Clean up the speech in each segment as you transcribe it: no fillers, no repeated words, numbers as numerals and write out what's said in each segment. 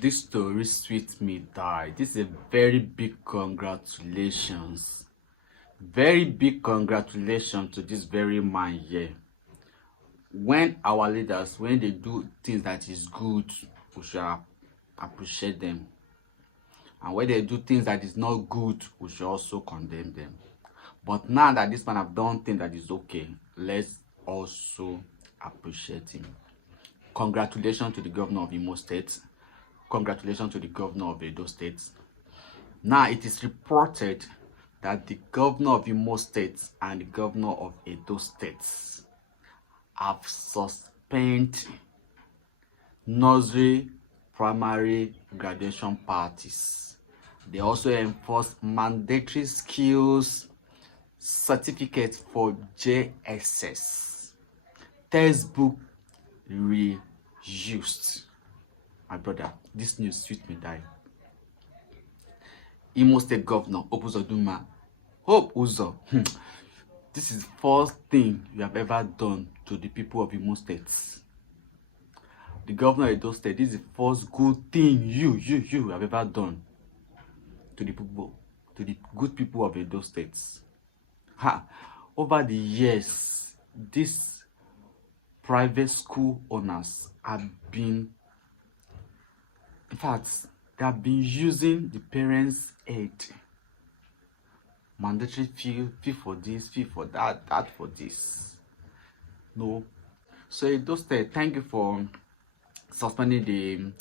This story sweet me die. This is a very big congratulations. Very big congratulations to this very man here. When our leaders, when they do things that is good, we should appreciate them. And when they do things that is not good, we should also condemn them. But now that this man have done things that is okay, let's also appreciate him. Congratulations to the governor of Imo State. Congratulations to the governor of Edo State. Now it is reported that the governor of Imo State and the governor of Edo State have suspended nursery primary graduation parties. They also enforce mandatory skills certificates for JSS. Textbook reused. My brother, this news sweet me die. Imo State Governor Opuzoduma Hope Uzo. This is the first thing you have ever done to the people of Imo State. The governor of Edo State, this is the first good thing you have ever done to the people, to the good people of Edo State. Over the years, these private school owners have been, in fact, they have been using the parents' aid. Mandatory fee for this, fee for that, that for this. No. So Edo State, thank you for suspending the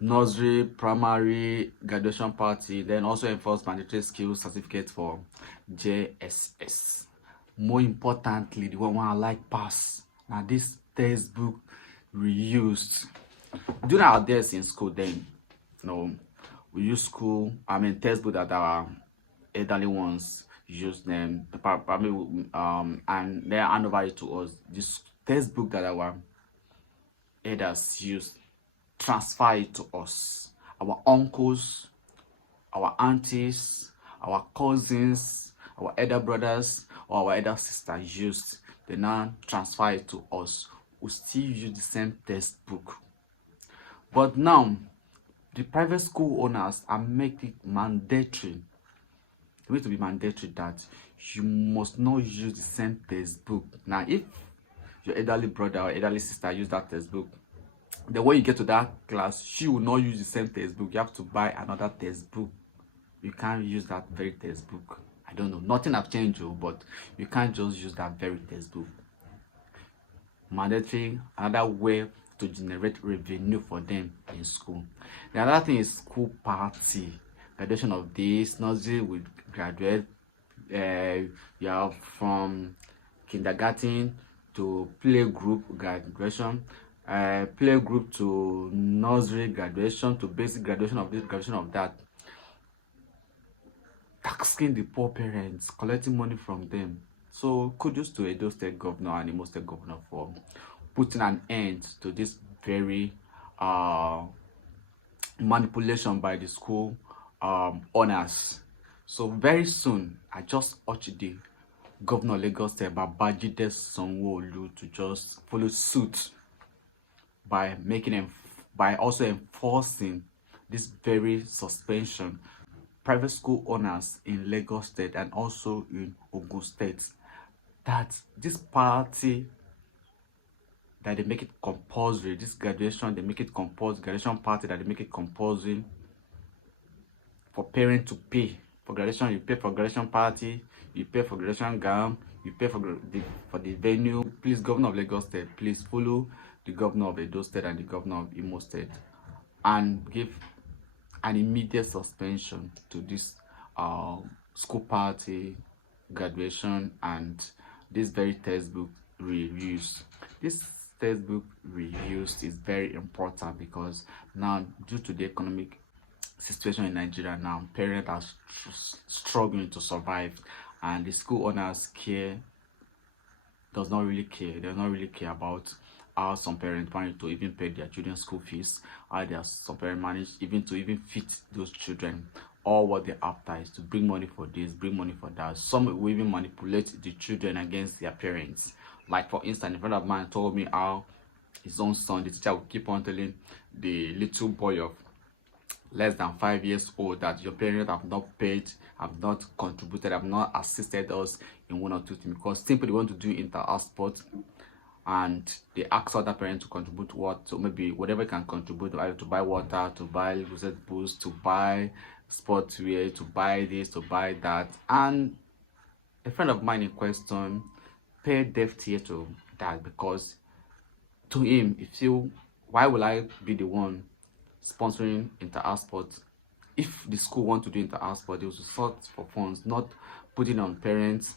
nursery primary graduation party, then also enforce mandatory skills certificate for JSS. More importantly, the one I like pass. Now this textbook reused. During our days in school, then we use textbook that our elderly ones use them, and they hand over it to us. This textbook that our elders use, transfer it to us. Our uncles, our aunties, our cousins, our elder brothers, or our elder sisters used. They now transfer it to us. We still use the same textbook. But now, the private school owners are making it mandatory. It's going to be mandatory that you must not use the same textbook. Now, if your elderly brother or elderly sister use that textbook, then when you get to that class, she will not use the same textbook. You have to buy another textbook. You can't use that very textbook. I don't know. Nothing have changed, but you can't just use that very textbook. Mandatory, another way to generate revenue for them in school. The other thing is school party. Graduation of this nursery with graduate. You have from kindergarten to playgroup graduation, playgroup to nursery graduation to basic graduation of this, graduation of that. Taxing the poor parents, collecting money from them. So kudos to Edo State Governor and Imo State Governor for putting an end to this very manipulation by the school owners. So very soon, I just urge the Governor of Lagos State, Babajide Sanwo-Olu, to just follow suit by also enforcing this very suspension. Private school owners in Lagos State and also in Ogun State, that this party, that they make it compulsory, this graduation, they make it compulsory, graduation party, that they make it compulsory for parents to pay for graduation. You pay for graduation party, you pay for graduation gown, you pay for the venue. Please, Governor of Lagos State, please follow the Governor of Edo State and the Governor of Imo State and give an immediate suspension to this school party, graduation, and this very textbook reuse. This textbook reuse is very important because now, due to the economic situation in Nigeria now, parents are struggling to survive, and the school owners does not really care about how some parents manage to even pay their children's school fees, how some parents manage even to feed those children. All what they're after is to bring money for this, bring money for that. Some will even manipulate the children against their parents. Like for instance, a friend of mine told me how his own son, the teacher, would keep on telling the little boy of less than 5 years old that your parents have not paid, have not contributed, have not assisted us in one or two things, because simply they want to do inter-house sports and they ask other parents to contribute what, so maybe whatever can contribute, either to buy water, to buy rosette boost, to buy sportswear, to buy this, to buy that. And a friend of mine in question paid deaf ear to that, because to him he feel, why will I be the one sponsoring inter-house sports? If the school want to do inter-house sport, they will sort for funds, not putting on parents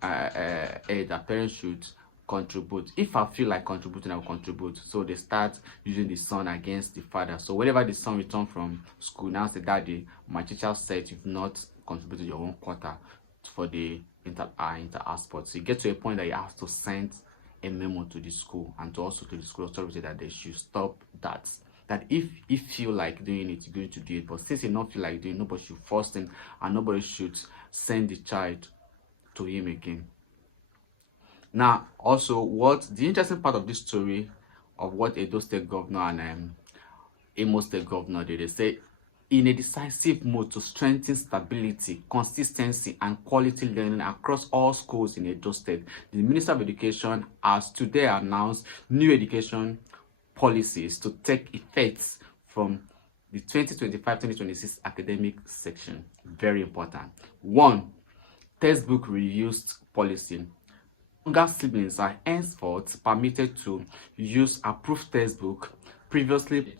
that parents should contribute. If I feel like contributing, I will contribute. So they start using the son against the father. So whenever the son return from school, now say, daddy, my teacher said you've not contributed your own quota for the inter-house sports. So you get to a point that you have to send a memo to the school, and to also to the school authority, that they should stop that. That if you feel like doing it, you're going to do it. But since you don't feel like doing it, nobody should force him, and nobody should send the child to him again. Now, also, what the interesting part of this story of what Edo State Governor and Imo State Governor did, they say, in a decisive move to strengthen stability, consistency, and quality learning across all schools in Edo State, the Minister of Education has today announced new education policies to take effect from the 2025-2026 academic section. Very important. 1. Textbook reused policy. Younger siblings are henceforth permitted to use approved textbook previously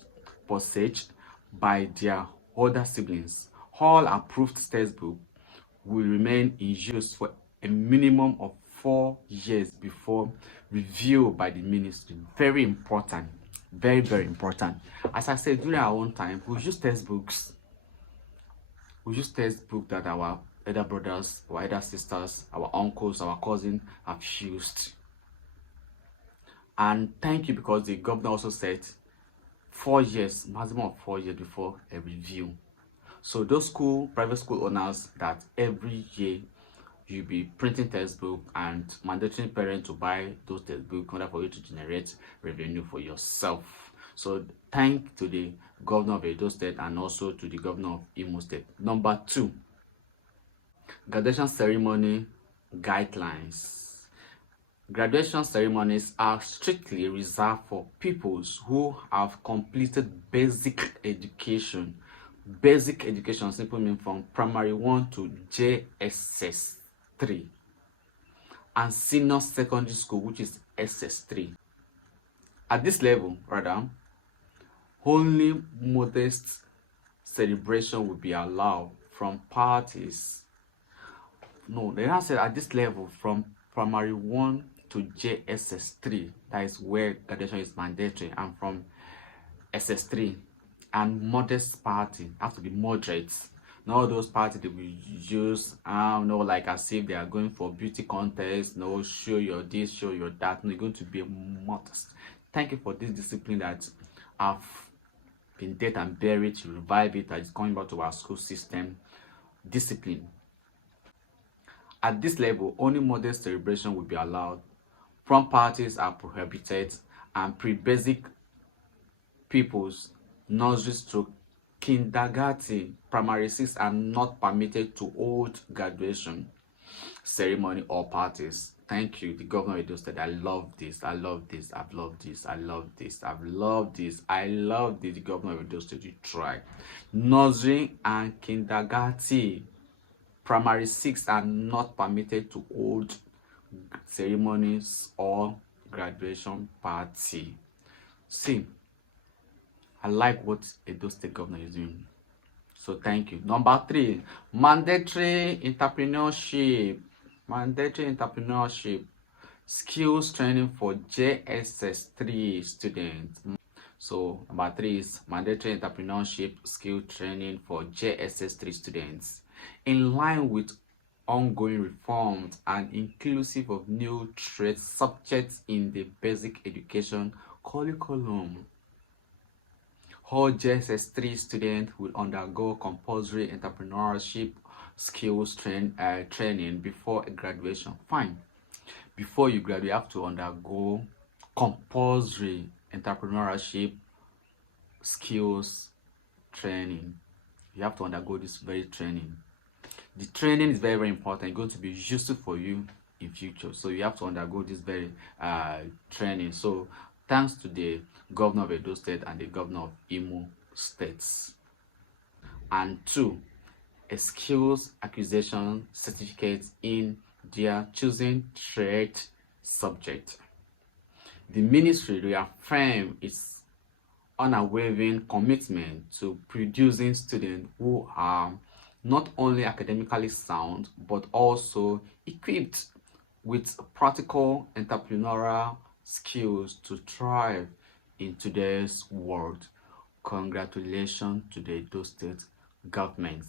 purchased by their older siblings. All approved textbooks will remain in use for a minimum of 4 years before review by the ministry. Very important. Very, very important. As I said, during our own time, we use textbooks. We use textbooks that our elder brothers, our elder sisters, our uncles, our cousins have used. And thank you, because the governor also said 4 years, maximum of 4 years before a review. So those private school owners, that every year you'll be printing textbook and mandating parents to buy those textbooks in order for you to generate revenue for yourself. So thank to the governor of Edo State and also to the governor of Imo State. Number 2, graduation ceremony guidelines. Graduation ceremonies are strictly reserved for pupils who have completed basic education. Basic education simply means from primary 1 to JSS 3, and senior secondary school, which is SS3. At this level, rather, only modest celebration will be allowed from parties. No, they now said at this level, from primary 1 to JSS3, that is where graduation is mandatory, and from SS3, and modest party have to be moderate. Not those parties that we use, like as if they are going for beauty contest, no, show your this, show your that. No, you're going to be modest. Thank you for this discipline that have been dead and buried, to revive it, that is coming back to our school system. Discipline. At this level, only modest celebration will be allowed. Prom parties are prohibited, and pre-basic pupils, nursery stroke kindergarten, primary 6 are not permitted to hold graduation ceremony or parties. Thank you, the governor of Edo State. I love this. I love this. I've loved this. I love this. I've loved this. I love this. The governor of Edo State, you try. Nursery and kindergarten, primary 6 are not permitted to hold ceremonies or graduation party. See, I like what Edo State governor is doing. So thank you. Number 3, mandatory entrepreneurship. Mandatory entrepreneurship skills training for JSS 3 students. So number 3 is mandatory entrepreneurship skill training for JSS 3 students, in line with ongoing reforms and inclusive of new trade subjects in the basic education curriculum. All JSS 3 students will undergo compulsory entrepreneurship skills training before graduation. Fine. Before you graduate, you have to undergo compulsory entrepreneurship skills training. You have to undergo this very training. The training is very, very important. It's going to be useful for you in future. So you have to undergo this very training. So thanks to the governor of Edo State and the governor of Imo States. And 2, a skills acquisition certificate in their choosing trade subject. The ministry reaffirmed its unwavering commitment to producing students who are not only academically sound but also equipped with practical entrepreneurial skills to thrive in today's world. Congratulations to the Edo State government.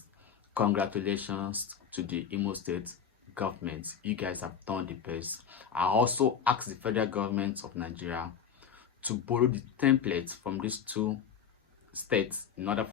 Congratulations to the Imo State government. You guys have done the best. I also asked the federal government of Nigeria to borrow the templates from these 2 states in order